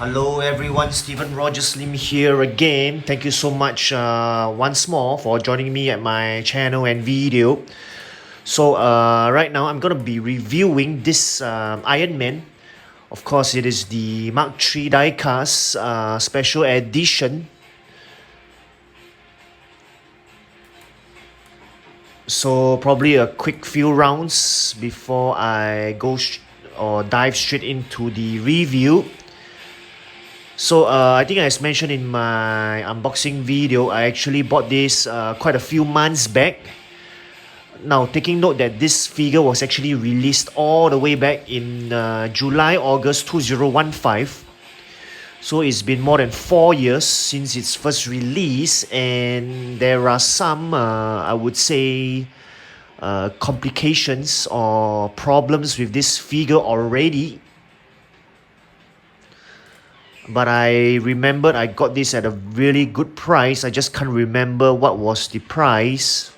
Hello everyone, Stephen Roger Slim here again. Thank you so much once more for joining me at my channel and video. So right now I'm gonna be reviewing this Iron Man. Of course, it is the Mark III Diecast special edition. So probably a quick few rounds before I go or dive straight into the review. So I think as mentioned in my unboxing video, I actually bought this quite a few months back. Now taking note that this figure was actually released all the way back in July-August 2015. So it's been more than 4 years since its first release, and there are some, I would say, complications or problems with this figure already. But I remembered I got this at a really good price. I just can't remember what was the price.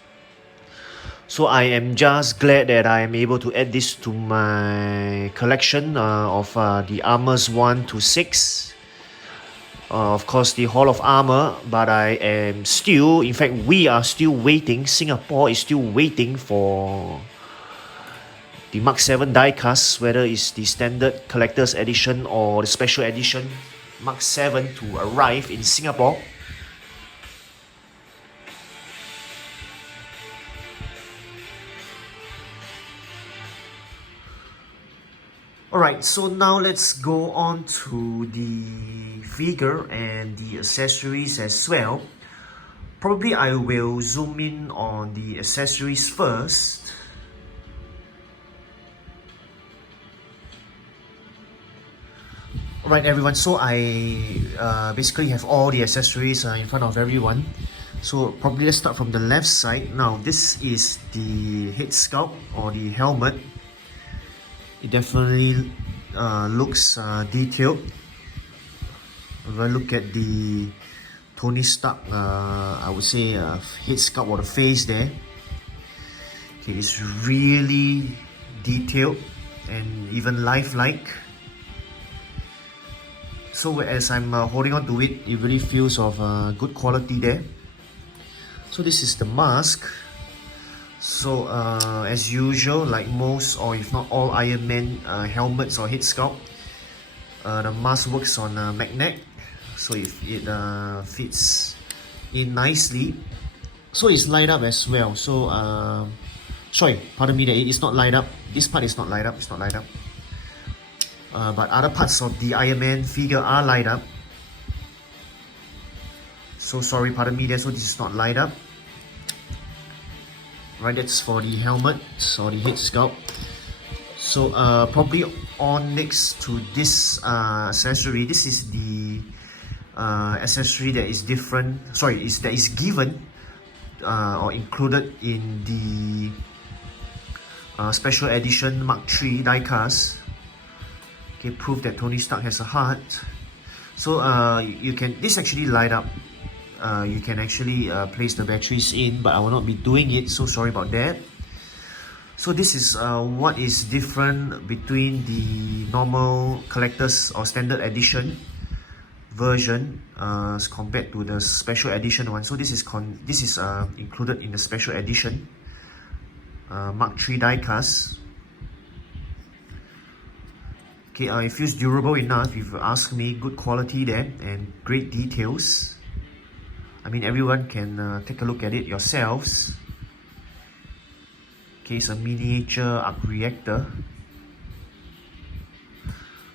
So I am just glad that I am able to add this to my collection of the Armors 1 to 6. Of course, the Hall of Armor, but I am still, in fact, we are still waiting. Singapore is still waiting for the Mark 7 diecast, whether it's the standard collector's edition or the special edition Mark 7 to arrive in Singapore. Alright, so now let's go on to the figure and the accessories as well. Probably I will zoom in on the accessories first. Alright everyone, so I basically have all the accessories in front of everyone. So probably let's start from the left side. Now this is the head sculpt or the helmet. It definitely looks detailed. If I look at the Tony Stark, I would say head sculpt or the face there. Okay, it's really detailed and even lifelike. So as I'm holding on to it, it really feels of good quality there. So this is the mask. So as usual, like most or if not all Iron Man helmets or head sculpt, the mask works on a magnet, so it fits in nicely. So it's light up as well. So sorry, pardon me, that it is not light up. This part is not light up. It's not light up. But other parts of the Iron Man figure are light up. So sorry, pardon me there, so this is not light up. Right, that's for the helmet or the head sculpt. So probably on next to this accessory, this is the accessory that is different, sorry, that is given or included in the special edition Mark III diecast. Okay, proof that Tony Stark has a heart. So you can, this actually light up. You can actually place the batteries in, but I will not be doing it, so sorry about that. So this is what is different between the normal collector's or standard edition version as compared to the special edition one. So this is included in the special edition Mark III diecast. Okay, it feels durable enough if you ask me. Good quality there and great details. I mean, everyone can take a look at it yourselves. Okay, it's a miniature arc reactor.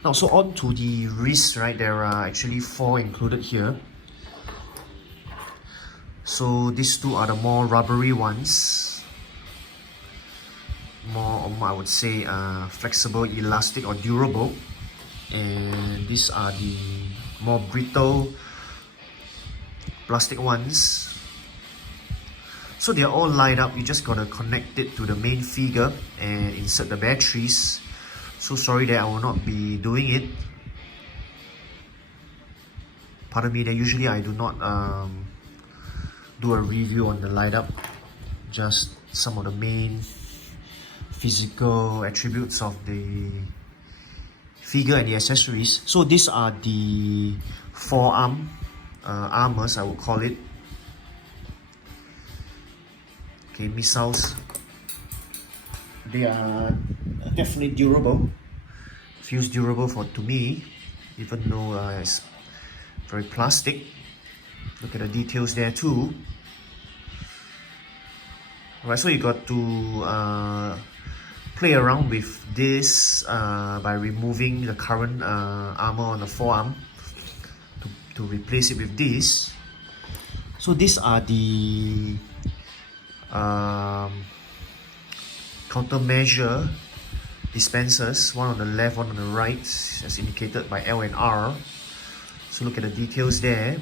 Now, so on to the wrist, right? There are actually 4 included here. So these 2 are the more rubbery ones. More, I would say, flexible, elastic or durable. And these are the more brittle plastic ones. So they're all lined up. You just gotta connect it to the main figure and insert the batteries. So sorry that I will not be doing it. Pardon me that usually I do not do a review on the light up, just some of the main physical attributes of the figure and the accessories. So these are the forearm armors, I would call it. Okay, missiles. They are definitely durable. Feels durable to me, even though it's very plastic. Look at the details there too. Alright, so you got to play around with this by removing the current armor on the forearm to replace it with this. So these are the countermeasure dispensers, one on the left, one on the right, as indicated by L and R. So look at the details there.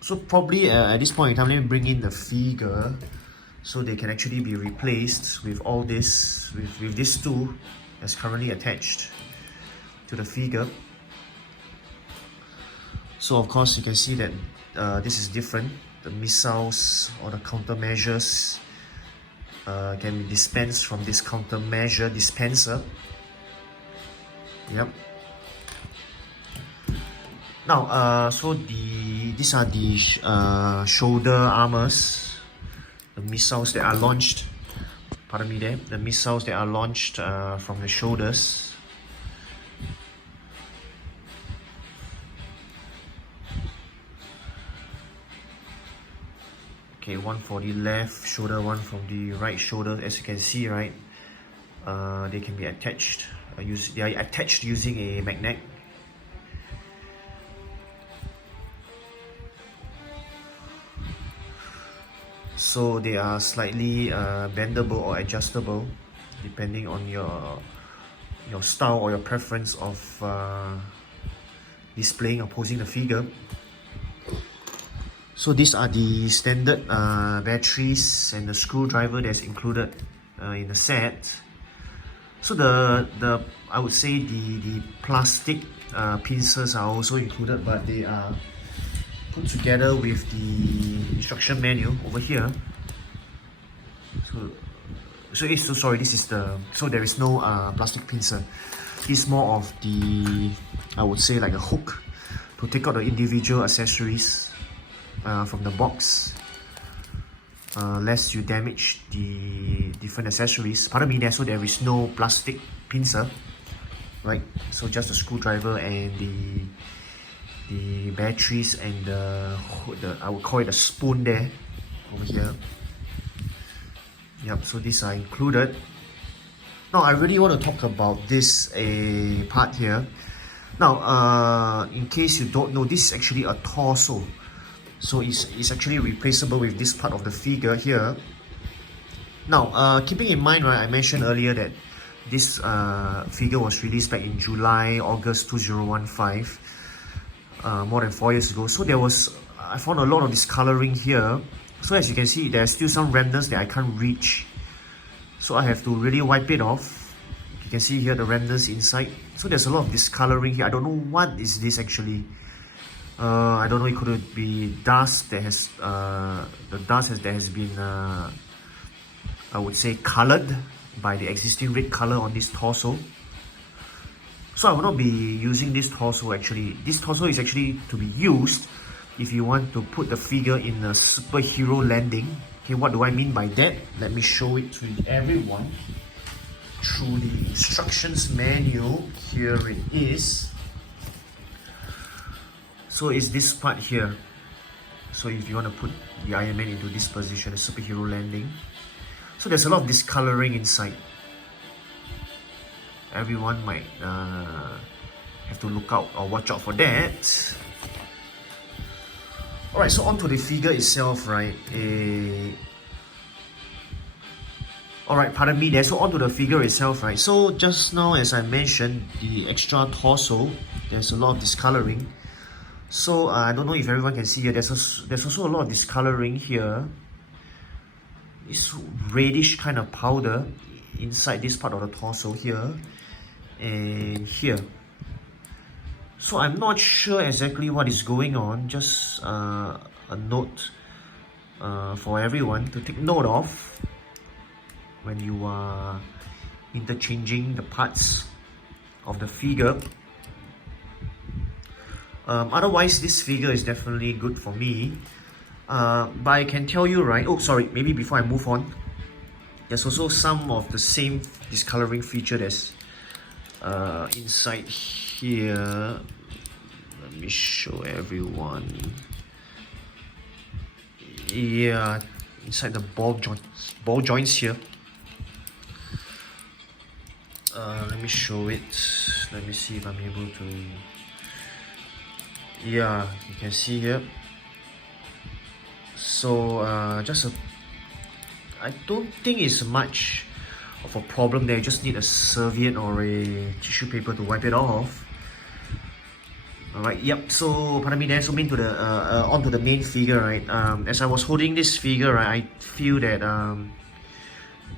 So probably at this point in time, let me bring in the figure so they can actually be replaced with all this, with this tool that's currently attached to the figure. So of course you can see that this is different. The missiles or the countermeasures can be dispensed from this countermeasure dispenser. Yep. Now, so these are the shoulder armors, the missiles that are launched. Pardon me there. The missiles that are launched from the shoulders. Okay, one for the left shoulder, one from the right shoulder. As you can see, right, they can be attached. They are attached using a magnet. So they are slightly bendable or adjustable depending on your style or your preference of displaying or posing the figure. So these are the standard batteries and the screwdriver that's included in the set. So I would say the plastic pincers are also included, but they are put together with the instruction manual over here. So there is no plastic pincer. It's more of the, I would say, like a hook to take out the individual accessories from the box, lest you damage the different accessories. Pardon me there, so there is no plastic pincer, right? So just a screwdriver and the batteries and the I would call it a spoon there over here. Yep, so these are included. Now I really want to talk about this part here. Now in case you don't know, this is actually a torso. So it's actually replaceable with this part of the figure here. Now, keeping in mind, right, I mentioned earlier that this figure was released back in August 2015, more than 4 years ago. So I found a lot of discoloring here. So as you can see, there's still some remnants that I can't reach. So I have to really wipe it off. You can see here the remnants inside. So there's a lot of discoloring here. I don't know what is this actually. I don't know, it could be dust that has that has been I would say colored by the existing red color on this torso. So I will not be using this torso actually. This torso is actually to be used if you want to put the figure in a superhero landing. Okay, what do I mean by that? Let me show it to everyone through the instructions manual. Here it is. So it's this part here. So if you want to put the Iron Man into this position, a superhero landing. So there's a lot of discoloring inside. Everyone might have to look out or watch out for that. Alright, so onto the figure itself, right? Alright, pardon me there. So onto the figure itself, right? So just now, as I mentioned, the extra torso, there's a lot of discoloring. So I don't know if everyone can see here, there's also a lot of discoloring here. It's reddish kind of powder inside this part of the torso here and here. So I'm not sure exactly what is going on, just a note for everyone to take note of when you are interchanging the parts of the figure. Otherwise, this figure is definitely good for me. But I can tell you, right? Oh, sorry. Maybe before I move on, there's also some of the same discoloring feature that's inside here. Let me show everyone. Yeah, inside the ball joints here. Let me show it. Let me see if I'm able to. Yeah, you can see here. So I don't think it's much of a problem there. You just need a serviette or a tissue paper to wipe it off. Alright, yep, so pardon me there, so into the onto the main figure, right? As I was holding this figure, right, I feel that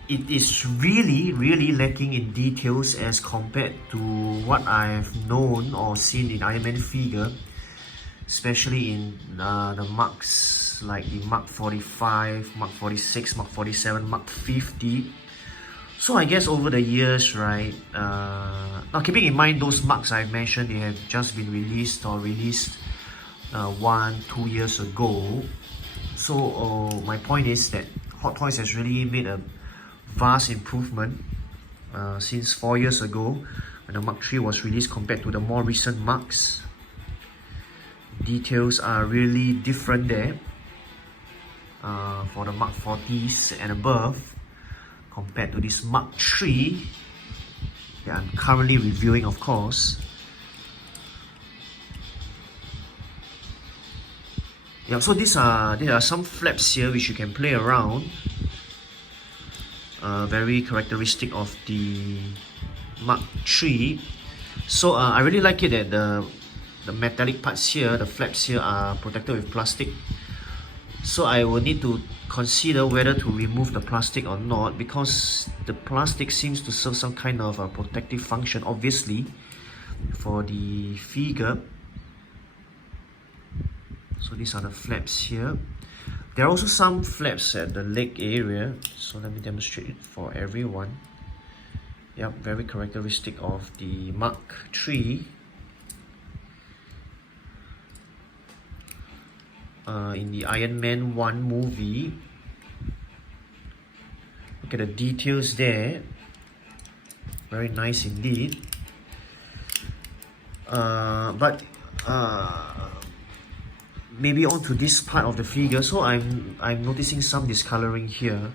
it is really lacking in details as compared to what I've known or seen in Iron Man figure, especially in the marks like the Mark 45, Mark 46, Mark 47, Mark 50. So I guess over the years, right, now keeping in mind those marks I've mentioned, they have just been released 1-2 years ago. So my point is that Hot Toys has really made a vast improvement since 4 years ago when the Mark 3 was released compared to the more recent marks. Details are really different there for the Mark 40s and above compared to this Mark 3 that I'm currently reviewing, of course. Yeah, so there are some flaps here which you can play around. Very characteristic of the Mark 3. So I really like it that the metallic parts here, the flaps here, are protected with plastic. So I will need to consider whether to remove the plastic or not, because the plastic seems to serve some kind of a protective function, obviously, for the figure. So these are the flaps here. There are also some flaps at the leg area, so let me demonstrate it for everyone. Yep, very characteristic of the Mark 3. In the Iron Man 1 movie. Look at the details there. Very nice indeed. But maybe onto this part of the figure. So I'm noticing some discoloring here.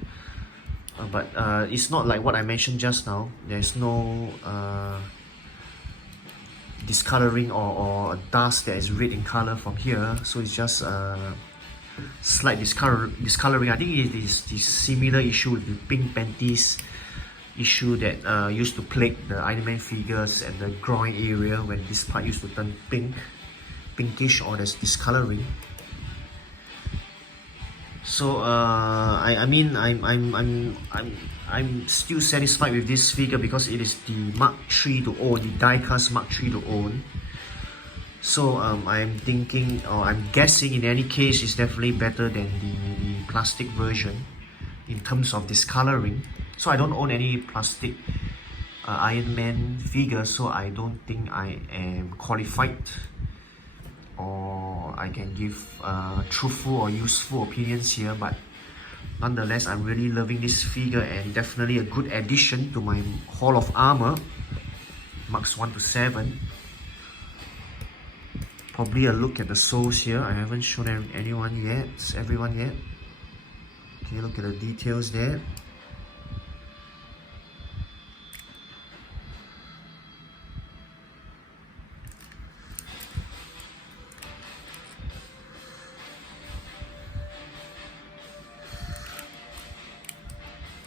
But it's not like what I mentioned just now. There's no discoloring or dust that is red in color from here, so it's just slight discoloring. I think it is the similar issue with the pink panties issue that used to plague the Iron Man figures at the groin area when this part used to turn pinkish, or there's discoloring. So I'm still satisfied with this figure because it is the Mark 3 to own, the Diecast Mark 3 to own. So I'm thinking, or I'm guessing in any case, it's definitely better than the plastic version in terms of discoloring. So I don't own any plastic Iron Man figure, so I don't think I am qualified or I can give truthful or useful opinions here, but nonetheless, I'm really loving this figure and definitely a good addition to my Hall of Armor, Marks 1 to 7. Probably a look at the soles here. I haven't shown everyone yet. Okay, look at the details there.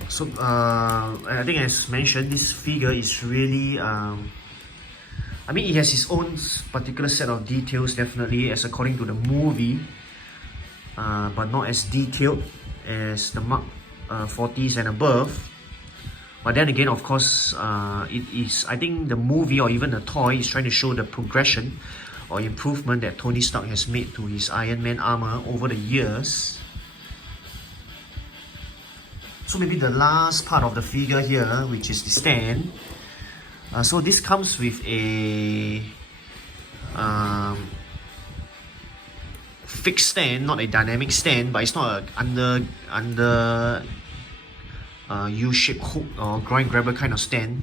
So I think as mentioned, this figure is really I mean, it has its own particular set of details, definitely, as according to the movie, but not as detailed as the Mark 40s and above. But then again, of course, it is, I think the movie or even the toy is trying to show the progression or improvement that Tony Stark has made to his Iron Man armor over the years. So maybe the last part of the figure here, which is the stand. So this comes with a fixed stand, not a dynamic stand, but it's not a under U-shaped hook or groin grabber kind of stand.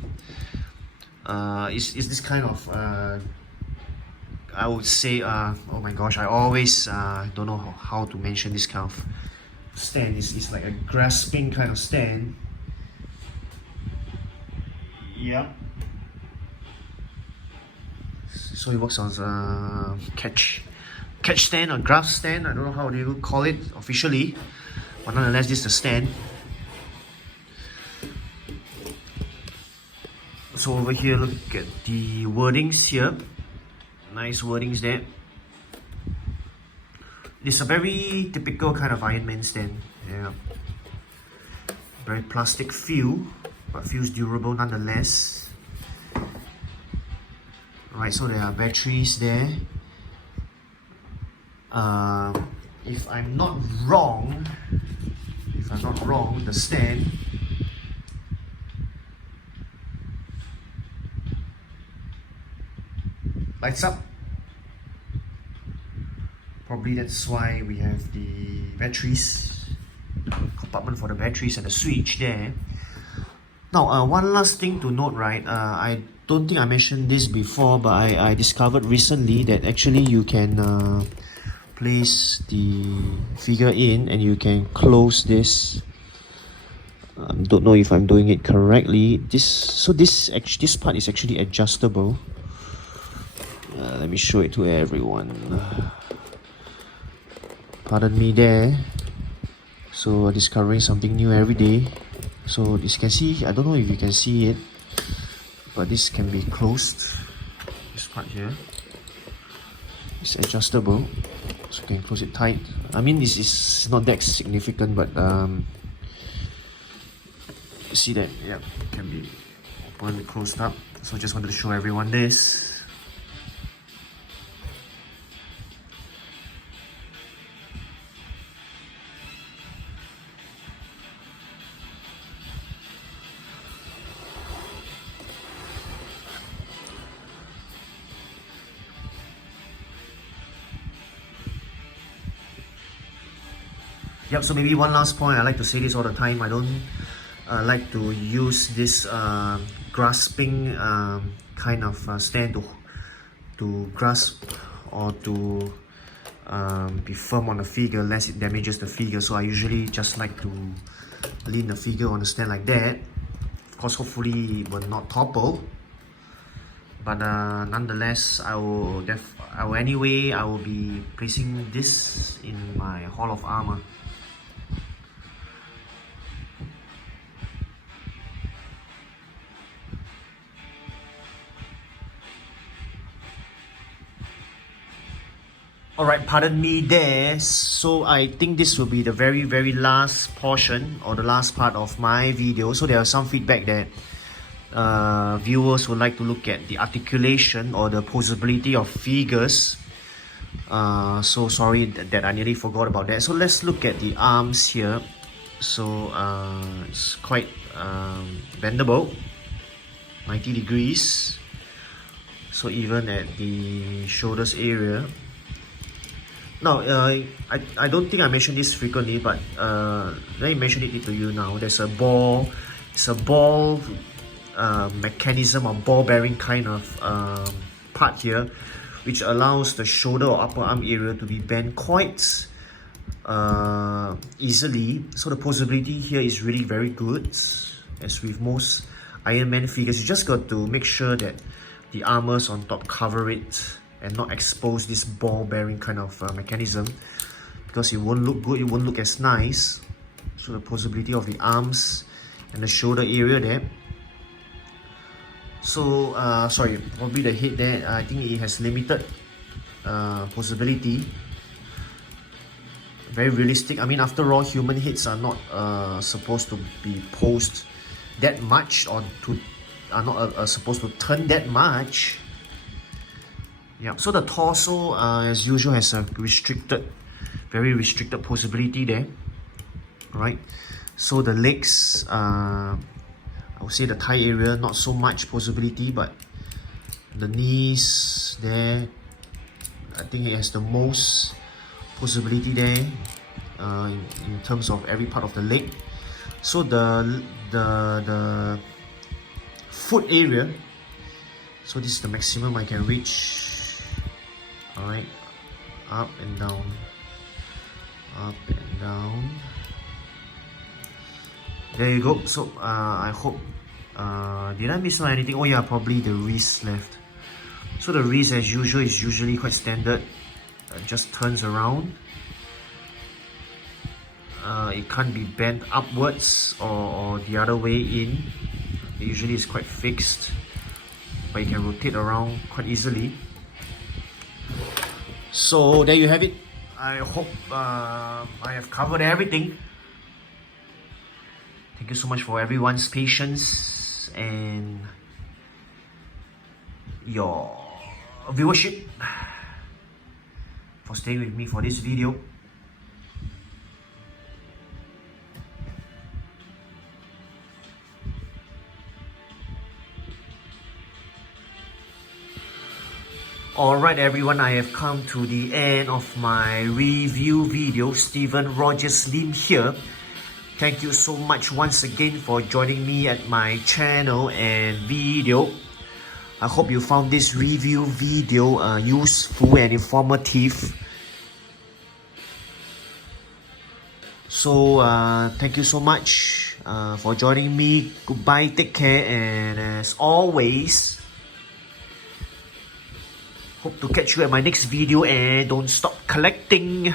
It's this kind of I would say oh my gosh, I always don't know how to mention this kind of stand. It's like a grasping kind of stand. Yeah. So it works on catch stand or grasp stand. I don't know how they will call it officially, but nonetheless, this is the stand. So over here, look at the wordings here. Nice wordings there. It's a very typical kind of Iron Man stand. Yeah. Very plastic feel, but feels durable nonetheless. Right, so there are batteries there. If I'm not wrong, the stand lights up. Probably that's why we have the batteries, compartment for the batteries and the switch there. Now, one last thing to note, right? I don't think I mentioned this before, but I discovered recently that actually you can place the figure in and you can close this. Don't know if I'm doing it correctly. This part is actually adjustable. Let me show it to everyone. Pardon me there. So discovering something new every day. So this can see, I don't know if you can see it, but this can be closed. This part here, it's adjustable, so you can close it tight. I mean, this is not that significant, but you see that, yeah, it can be open, closed up. So just wanted to show everyone this. Yep, so maybe one last point, I like to say this all the time, I don't like to use this grasping kind of stand to grasp or to be firm on the figure lest it damages the figure. So I usually just like to lean the figure on the stand like that. Of course, hopefully it will not topple, but nonetheless, I will be placing this in my Hall of Armor. Alright, pardon me there. So I think this will be the very last portion or the last part of my video. So there are some feedback that viewers would like to look at the articulation or the posability of figures. So sorry that I nearly forgot about that. So let's look at the arms here. So it's quite bendable, 90 degrees. So even at the shoulders area. Now, I don't think I mentioned this frequently, but let me mention it to you now. There's a ball, it's a ball mechanism or ball bearing kind of part here, which allows the shoulder or upper arm area to be bent quite easily. So the posability here is really very good. As with most Iron Man figures, you just got to make sure that the armors on top cover it and not expose this ball bearing kind of mechanism, because it won't look good, it won't look as nice. So the posability of the arms and the shoulder area there. So sorry, probably the head there, I think it has limited posability. Very realistic. I mean, after all, human heads are not supposed to be posed that much, or are not supposed to turn that much. Yeah, so the torso, as usual, has a very restricted posability there. Right, So the legs, I would say the thigh area, not so much possibility, but the knees there, I think it has the most possibility there in terms of every part of the leg. So the foot area, so this is the maximum I can reach. Alright, up and down, up and down. There you go. So I hope, did I miss out anything? Oh yeah, probably the wrist left. So the wrist, as usual, is usually quite standard. Just turns around. It can't be bent upwards or the other way in. It usually is quite fixed, but you can rotate around quite easily. So there you have it. I hope I have covered everything. Thank you so much for everyone's patience and your viewership, for staying with me for this video. Alright everyone, I have come to the end of my review video. Steven Rogers Lim here. Thank you so much once again for joining me at my channel and video. I hope you found this review video useful and informative. So thank you so much for joining me. Goodbye, take care, and as always, hope to catch you at my next video, and don't stop collecting.